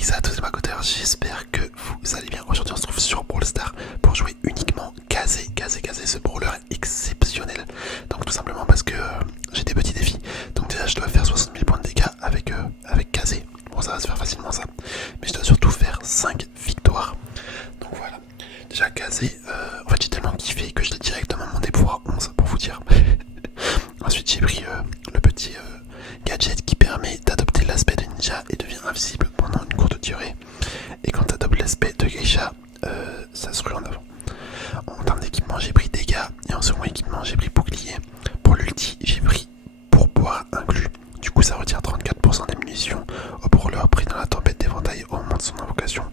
Hey à tous les macoteurs, j'espère que vous allez bien. Aujourd'hui on se trouve sur Brawl Stars pour jouer uniquement Kazé. Ce brawler exceptionnel. Donc tout simplement parce que j'ai des petits défis. Donc déjà je dois faire 60 000 points de dégâts avec Kazé. Bon ça va se faire facilement ça. Mais je dois surtout faire 5 victoires. Donc voilà. Déjà Kazé, en fait j'ai tellement kiffé que je l'ai directement monté pouvoir 11 pour vous dire. Ensuite j'ai pris le petit gadget qui permet d'adopter l'aspect de ninja et devient invisible pendant une courte durée. Et quand tu adoptes l'aspect de geisha, ça se rue en avant. En termes d'équipement j'ai pris dégâts et en second équipement j'ai pris bouclier. Pour l'ulti j'ai pris pourboire inclus. Du coup ça retire 34% des munitions au brawler pris dans la tempête d'éventail au moment de son invocation.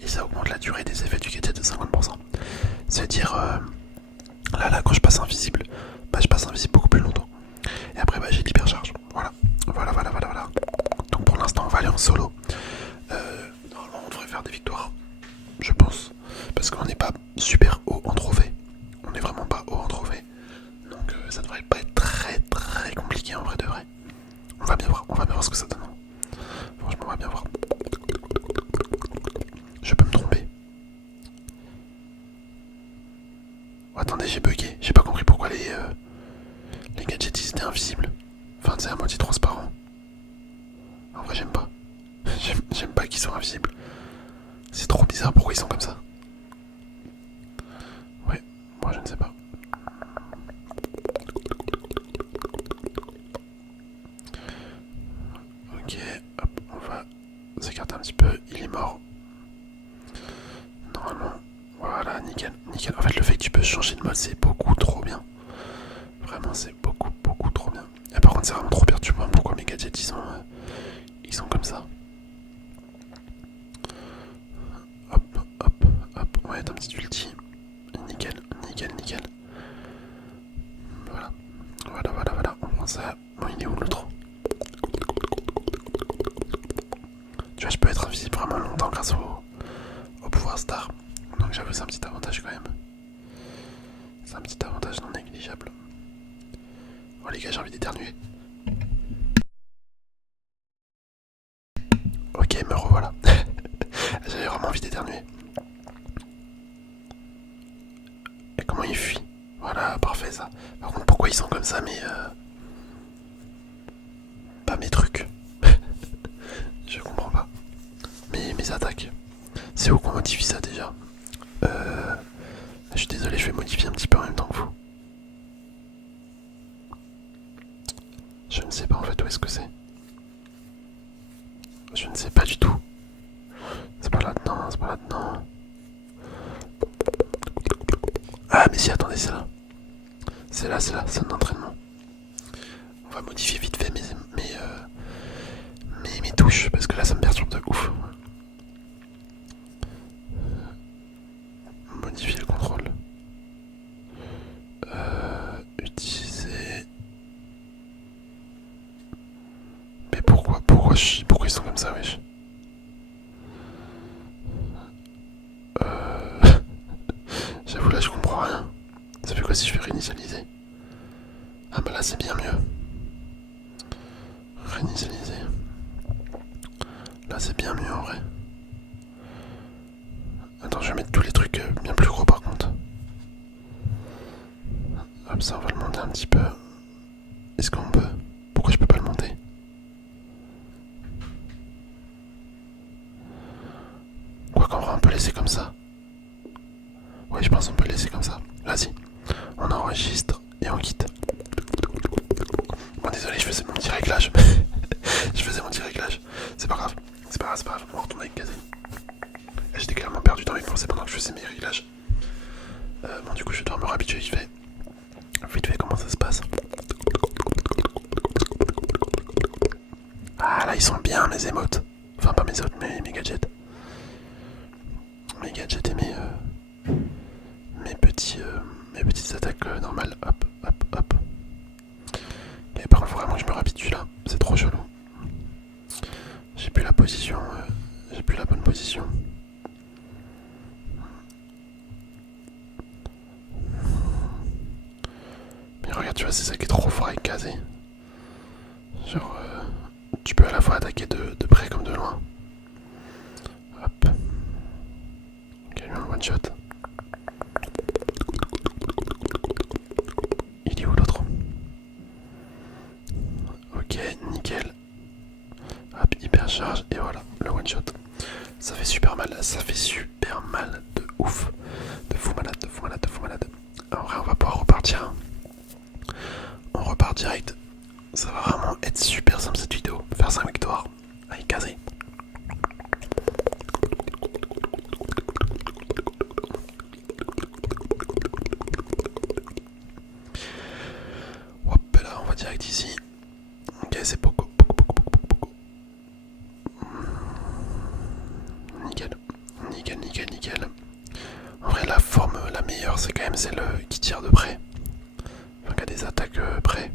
Et ça augmente la durée des effets du gadget de 50%. C'est-à-dire là quand je passe invisible, je passe invisible beaucoup plus longtemps. Et après j'ai l'hypercharge. Voilà. Donc pour l'instant on va aller en solo. Normalement on devrait faire des victoires, je pense. Parce qu'on n'est pas super haut en trophée. On n'est vraiment pas haut en trophée. Donc ça devrait pas être très compliqué en vrai de vrai. On va bien voir ce que ça donne. Franchement on va bien voir. Je peux me tromper. Oh, attendez j'ai bugué. J'ai pas compris pourquoi les gadgets ils étaient invisibles. Enfin c'est à moitié transparent. En vrai j'aime pas. J'aime pas qu'ils soient invisibles. C'est trop bizarre, pourquoi ils sont comme ça? Ouais, moi je ne sais pas. Ok, hop, on va s'écarter un petit peu. Il est mort. Normalement, voilà, nickel. En fait, le fait que tu peux changer de mode, c'est beaucoup trop bien. Vraiment, c'est beaucoup trop bien. Et par contre, c'est vraiment trop perturbant pourquoi mes gadgets ils sont comme ça. Hop, ouais, t'as un petit ulti. Nickel. Voilà, on prend ça. Bon, il est où l'autre? Tu vois, je peux être invisible vraiment longtemps grâce au pouvoir star. Donc j'avoue, c'est un petit avantage quand même. C'est un petit avantage non négligeable. Oh les gars, j'ai envie d'éternuer. Ok, me revoilà. J'avais vraiment envie d'éternuer. Et comment il fuit? Voilà, parfait ça. Par contre, pourquoi ils sont comme ça, mais pas mes trucs? Je comprends pas. Mes attaques. C'est où qu'on modifie ça déjà? Je suis désolé, je vais modifier un petit peu en même temps que vous. Je ne sais pas en fait où est-ce que c'est. Je ne sais pas du tout. C'est pas là-dedans. Ah mais si, attendez, c'est là. C'est là, zone d'entraînement. On va modifier vite fait mes touches, parce que là ça me perturbe de ouf. Modifier le contrôle. Utiliser... Mais pourquoi ils sont comme ça, wesh? J'avoue là je comprends rien. Ça fait quoi si je fais réinitialiser? Ah bah là c'est bien mieux. Réinitialiser. Là c'est bien mieux en vrai. Attends, je vais mettre tous les trucs bien plus gros par contre. Hop, ça on va le monter un petit peu. Est-ce qu'on peut? Pourquoi je peux pas le monter? Quoi qu'en vrai on peut laisser comme ça. Ouais, je pense qu'on peut le laisser comme ça. Vas-y, on enregistre et on quitte. Bon désolé, je faisais mon petit réglage. C'est pas grave. On va retourner avec Kazé. J'étais clairement perdu dans mes pensées pendant que je faisais mes réglages. Bon du coup je vais devoir me réhabituer vite fait comment ça se passe. Ah là ils sont bien mes émotes. Enfin pas mes autres, mais mes gadgets. Mes gadgets et mes petites attaques normales. Hop. Et par contre faut vraiment que je me réhabitue là. C'est trop chelou. J'ai plus la position. J'ai plus la bonne position. Mais regarde, tu vois, c'est ça qui est trop fort avec Kazé. Genre, tu peux à la fois attaquer de près comme de loin. one shot. Il est où l'autre? Ok, nickel. Hop, hyper charge et voilà, le one shot. Ça fait super mal, ça fait super mal de ouf. De fou malade, de fou malade, de fou malade. En vrai, on va pouvoir repartir. On repart direct. Ça va vraiment être super simple cette vidéo. Faire 5 victoires. Allez, casé. Hop là, on va direct ici. Ok, c'est beaucoup. Nickel. Nickel, nickel, nickel. En vrai, la forme la meilleure, c'est quand même celle qui tire de près. Enfin, qui a des attaques près.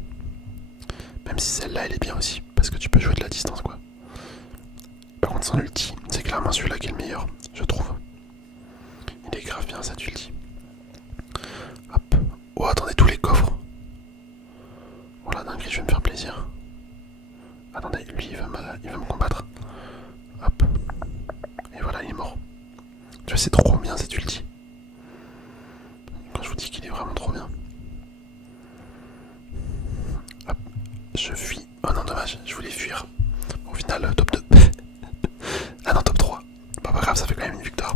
Même si celle-là, elle est bien aussi. Parce que tu peux jouer de la distance, quoi. Par contre, son ulti, c'est clairement celui-là qui est le meilleur, je trouve. Il est grave bien cet ulti. Hop. Oh, attendez, tous les coffres. Voilà, dinguerie, je vais me faire plaisir. Attendez, lui, il va me combattre. Hop. Et voilà, il est mort. Tu vois, c'est trop bien cet ulti. Quand je vous dis qu'il est vraiment trop bien. Hop. Je fuis. Oh non, dommage, je voulais fuir. Au final, top 2. Ah non, top 3. Bah, pas grave, ça fait quand même une victoire.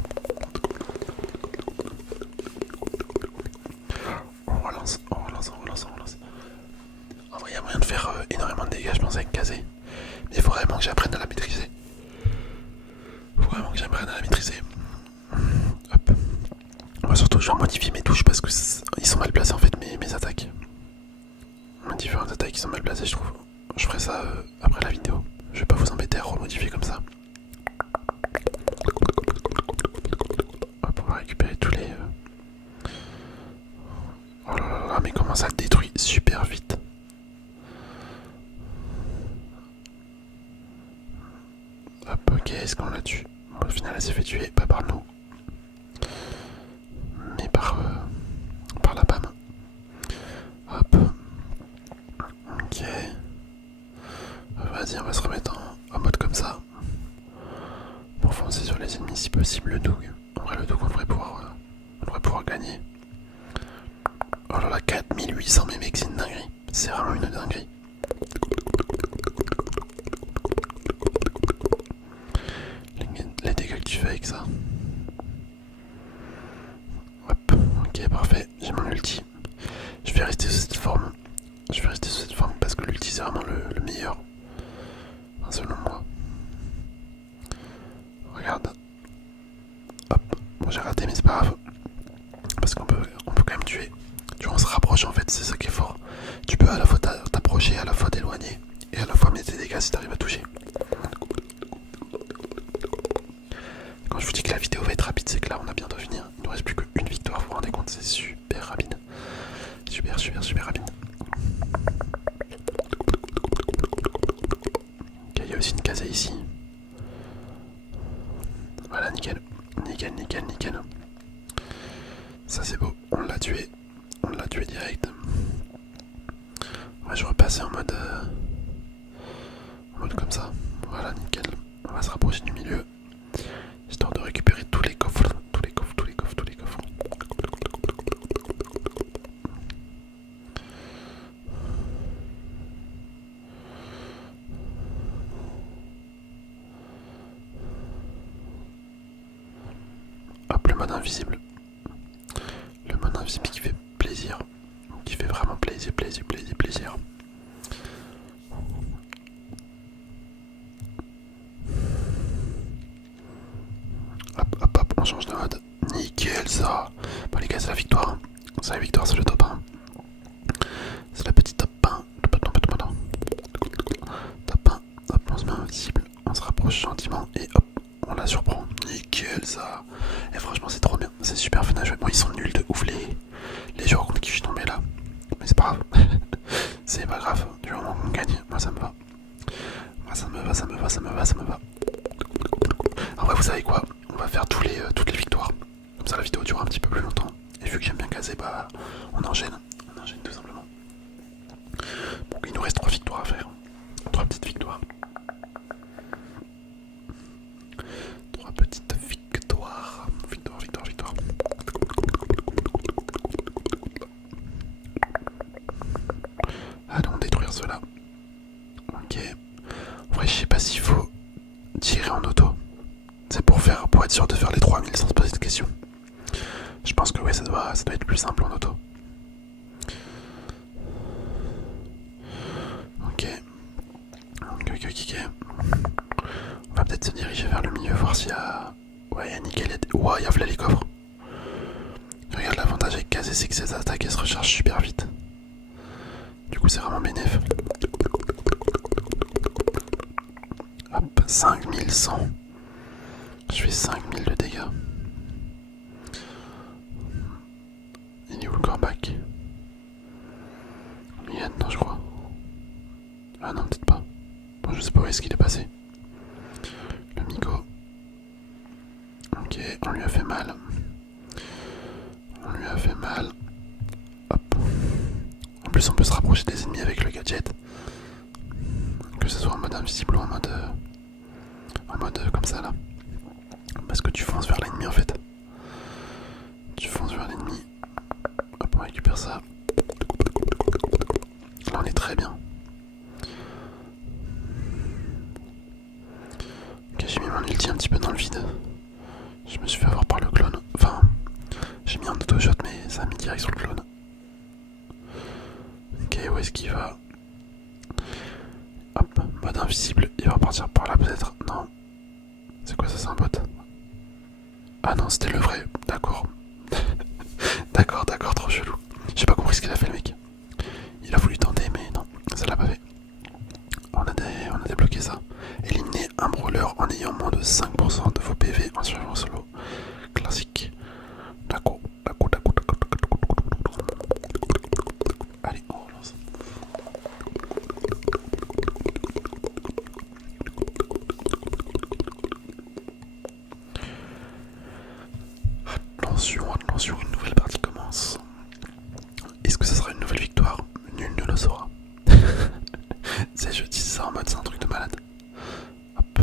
On relance, on relance, on relance, on relance. En vrai, il y a moyen de faire énormément de dégâts, je pense, avec Kazé. Mais il faut vraiment que j'apprenne à la maîtriser. Faut vraiment que j'apprenne à la maîtriser. Hop. Moi, surtout, je vais modifier mes touches parce que ils sont mal placés en fait, mes attaques. Mes différentes attaques, ils sont mal placés, je trouve. Je ferai ça après la vidéo. Je vais pas vous embêter à remodifier comme ça. Hop, on va récupérer tous les... Oh là là là, mais comment ça détruit super vite. Hop, ok, est-ce qu'on l'a tué? Bon, au final, elle s'est fait tuer, pas par nous. Mais par la BAM. Hop. Ok. Vas-y, on va se remettre en mode comme ça. Pour foncer sur les ennemis si possible. Le Doug. En vrai, le Doug, on devrait pouvoir gagner. Oh là là, 4800, mais mec, c'est une dinguerie. C'est vraiment une dinguerie. Les dégâts que tu fais avec ça. Hop, ok, parfait. J'ai mon ulti. Je vais rester sous cette forme. Je vais rester sous cette forme parce que l'ulti, c'est vraiment le meilleur. Enfin, selon moi. Regarde. Hop, bon, j'ai raté, mais c'est pas grave. Parce qu'on peut quand même tuer. Tu vois, on se rapproche en fait, c'est ça qui est fort. Tu peux à la fois t'approcher, à la fois t'éloigner, et à la fois mettre des dégâts si t'arrives à toucher. Quand je vous dis que la vidéo va être rapide, c'est que là on a bientôt fini. Il ne nous reste plus qu'une victoire, vous vous rendez compte, c'est super rapide. Super, super, super rapide. Ok, il y a aussi une casée ici. Voilà, nickel. Nickel, nickel, nickel. Ça c'est beau, on l'a tué. On l'a tué direct. Ouais, je repasser en mode comme ça. Voilà, nickel. On va se rapprocher du milieu. Histoire de récupérer tous les coffres. Tous les coffres, tous les coffres, tous les coffres. Hop, le mode invisible. Le mode invisible qui fait plaisir. Qui fait vraiment plaisir, plaisir, plaisir, plaisir. Hop, hop, hop, on change de mode. Nickel ça. Bon les gars, c'est la victoire. C'est la victoire, c'est le top 1. C'est la petite top 1. Top 1. Hop, on se met invisible. On se rapproche gentiment et hop, on la surprend. Nickel ça. Et franchement, c'est trop bien. C'est super fun à jouer. Bon, ils sont nuls de ouf les joueurs contre qui je suis tombé là. Mais c'est pas grave. C'est pas grave. Du moment qu'on gagne, moi ça me va. Moi ça me va, ça me va, ça me va, ça me va. En vrai, vous savez quoi? On va faire toutes les victoires. Comme ça, la vidéo dure un petit peu plus longtemps. Et vu que j'aime bien caser, bah, on enchaîne. On enchaîne tout simplement. Bon, il nous reste 3 victoires à faire. 3 petites victoires. 3 petites victoires. Victoire, victoire, victoire. en auto. C'est pour être sûr de faire les 3000 sans se poser de questions. Je pense que ouais, ça doit être plus simple en auto. Ok. On va peut-être se diriger vers le milieu, voir s'il y a... Ouais, il y a nickel, ouah, il y a là les coffres. Regarde, l'avantage avec Kazé, c'est que ses attaques elles se rechargent super vite. Du coup, c'est vraiment bénéf. Hop, 5100. Je fais 5000 de dégâts. Il est où le corbac? Il est là-dedans, je crois. Ah non, peut-être pas. Bon, je sais pas où est-ce qu'il est passé. Le Miko. Ok, on lui a fait mal. On lui a fait mal. Hop. En plus, on peut se rapprocher des ennemis avec le gadget. Que ce soit en mode invisible ou en mode comme ça là. Parce que tu fonces vers l'ennemi en fait. Tu fonces vers l'ennemi. Hop, on récupère ça. Là, on est très bien. Ok, j'ai mis mon ulti un petit peu dans le vide. Je me suis fait avoir par le clone. Enfin, j'ai mis un auto-shot, mais ça a mis direct sur le clone. Ok, où est-ce qu'il va? Hop, mode invisible. Il va repartir par là peut-être. Non. C'est quoi ça, c'est un bot? Ah non, c'était le vrai. D'accord. D'accord, trop chelou. J'ai pas compris ce qu'il a fait le mec. Il a voulu tenter, mais non, ça l'a pas fait. On a débloqué ça. Éliminer un brawler en ayant moins de 5% de vos PV en survivant solo. Classique. D'accord. Allez, on relance. Attention, une nouvelle partie commence. Est-ce que ça sera une nouvelle victoire? Nul ne le saura. Je dis ça en mode c'est un truc de malade. Hop.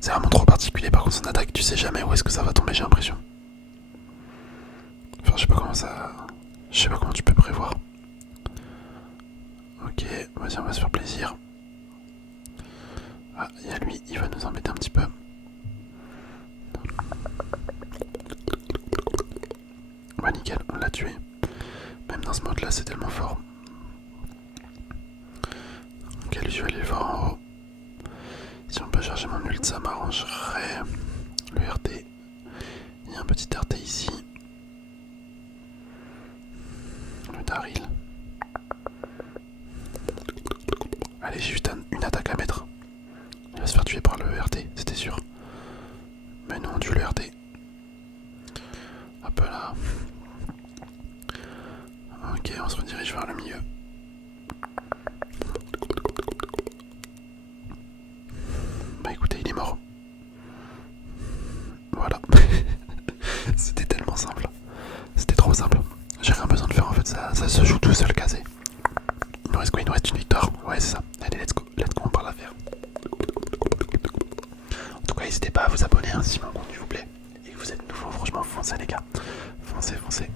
C'est vraiment trop particulier par contre son attaque, tu sais jamais où est-ce que ça va tomber, j'ai l'impression. Enfin, je sais pas comment tu peux prévoir. Ok, vas-y, on va se faire plaisir. Ah, il y a lui, il va nous embêter un petit peu. Bah nickel, on l'a tué. Même dans ce mode là, c'est tellement fort. Ok, lui, je vais aller le voir en haut. Si on peut charger mon ult, ça m'arrangerait. Le RT. Il y a un petit RT ici. Le Daryl. Allez, j'ai juste une attaque à mettre. Il va se faire tuer par le RT, c'était sûr. Mais non, on tue le RT. Hop là. Ok, on se redirige vers le milieu. Bah écoutez, il est mort. Voilà. C'était tellement simple. C'était trop simple. J'ai rien besoin de faire en fait, ça se joue tout seul casé. Il nous reste quoi? Il nous reste une victoire. Ouais, c'est ça. Allez, let's go, on parle à faire. En tout cas, n'hésitez pas à vous abonner si mon compte vous plaît. Et que vous êtes nouveau, franchement, foncez les gars. Foncez.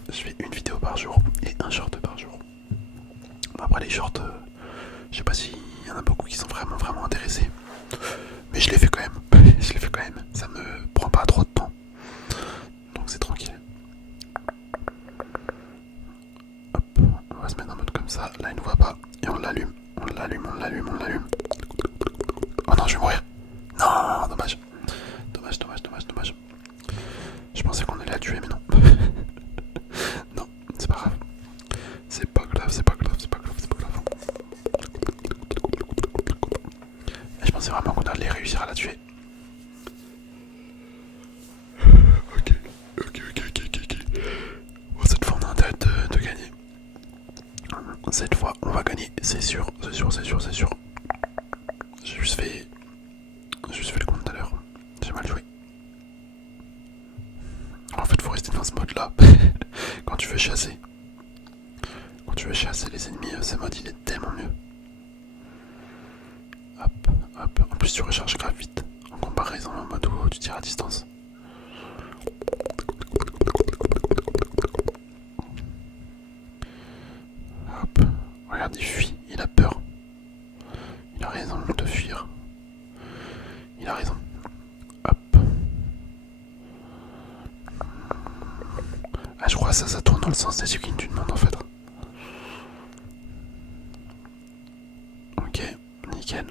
Je fais une vidéo par jour et un short par jour. Bon, après les shorts, je sais pas s'il y en a beaucoup qui sont vraiment intéressés. Mais je les fais quand même. Ça me prend pas trop de temps. Donc c'est tranquille. Hop, on va se mettre en mode comme ça. Là, il ne voit pas. Et on l'allume. On l'allume. Oh non, je vais mourir. Non, dommage. Je pensais qu'on allait la tuer, mais non. Non, c'est pas grave. C'est pas grave. Et je pensais vraiment qu'on allait réussir à la tuer. Ok. Bon, cette fois, on a intérêt de gagner. Cette fois, on va gagner, c'est sûr. J'ai juste fait le compte tout à l'heure. J'ai mal joué. En fait, faut rester dans ce mode là. Quand tu veux chasser les ennemis, ce mode il est tellement mieux. Hop. En plus, tu recharges grave vite en comparaison au mode où tu tires à distance. Hop. Regarde, il fuit, il a peur. Il a raison de fuir. Ouais, ça tourne dans le sens des skins du monde en fait. Ok, nickel.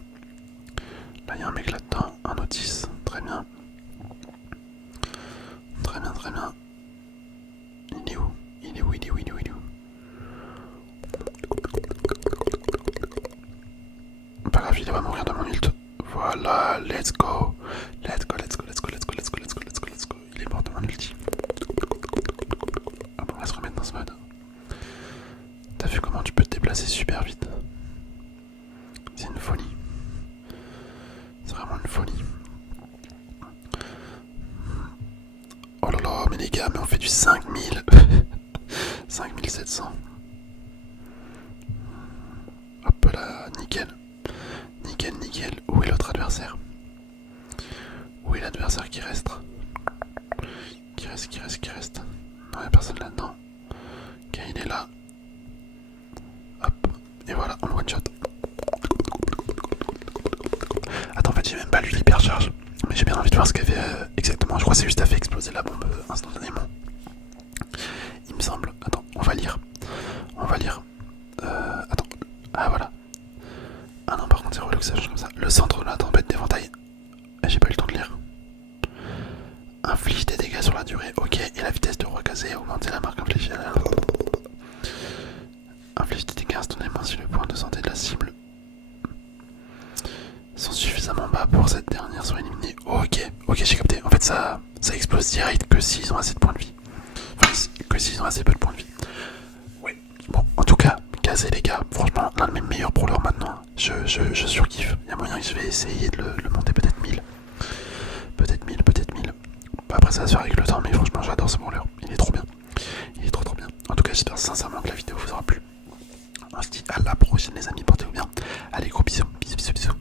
Là, il y a un mec là-dedans, un Otis, très bien. Très bien, très bien. Il est où? Il est où? Il est où? Il est où? Il est où? Pas grave, il va mourir de mon ult. Voilà, let's go. Let's go, let's go, let's go, let's go, let's go, let's go, let's go, let's go. Il est mort de mon ulti. Ah bon, on va se remettre dans ce mode. T'as vu comment tu peux te déplacer super vite? C'est une folie. C'est vraiment une folie. Oh là là, mais les gars, mais on fait du 5000. 5700. Hop là, nickel. Nickel, nickel. Où est l'autre adversaire? Où est l'adversaire qui reste? Qui reste? Non, y'a personne là-dedans. Ok, il est là. Hop, et voilà, on le one shot. Attends, en fait, j'ai même pas lu l'hypercharge. Mais j'ai bien envie de voir ce qu'elle fait exactement. Je crois que c'est juste à fait exploser la bombe instantanément. Il me semble. Attends, on va lire. On va lire. Attends. Ah, voilà. Ah non, par contre, c'est relou que ça change comme ça. Le centre de la tempête d'éventail. J'ai pas eu le temps de lire. Inflige des dégâts sur la durée. Ok, et la vitesse de recaser. Augmenter la marque infligée. Inflige des dégâts instantanément si le point de santé de la cible sont suffisamment bas pour cette dernière soit éliminée. Ok, ok, j'ai capté. En fait, ça explose direct que s'ils ont assez de points de vie. Enfin, que s'ils ont assez peu de points de vie. Oui. Bon, en tout cas, casé les gars. Franchement, l'un de mes meilleurs brawlers maintenant. Je surkiffe. Il y a moyen que je vais essayer de le monter peut-être 1000. Peut-être 1000, peut-être 1000. Après, ça va se faire avec le temps, mais franchement, j'adore ce brawler. Il est trop bien. Il est trop trop bien. En tout cas, j'espère sincèrement que la vidéo vous aura plu. On se dit à la prochaine les amis, portez-vous bien. Allez, gros bisous, bisous, bisous, bisous.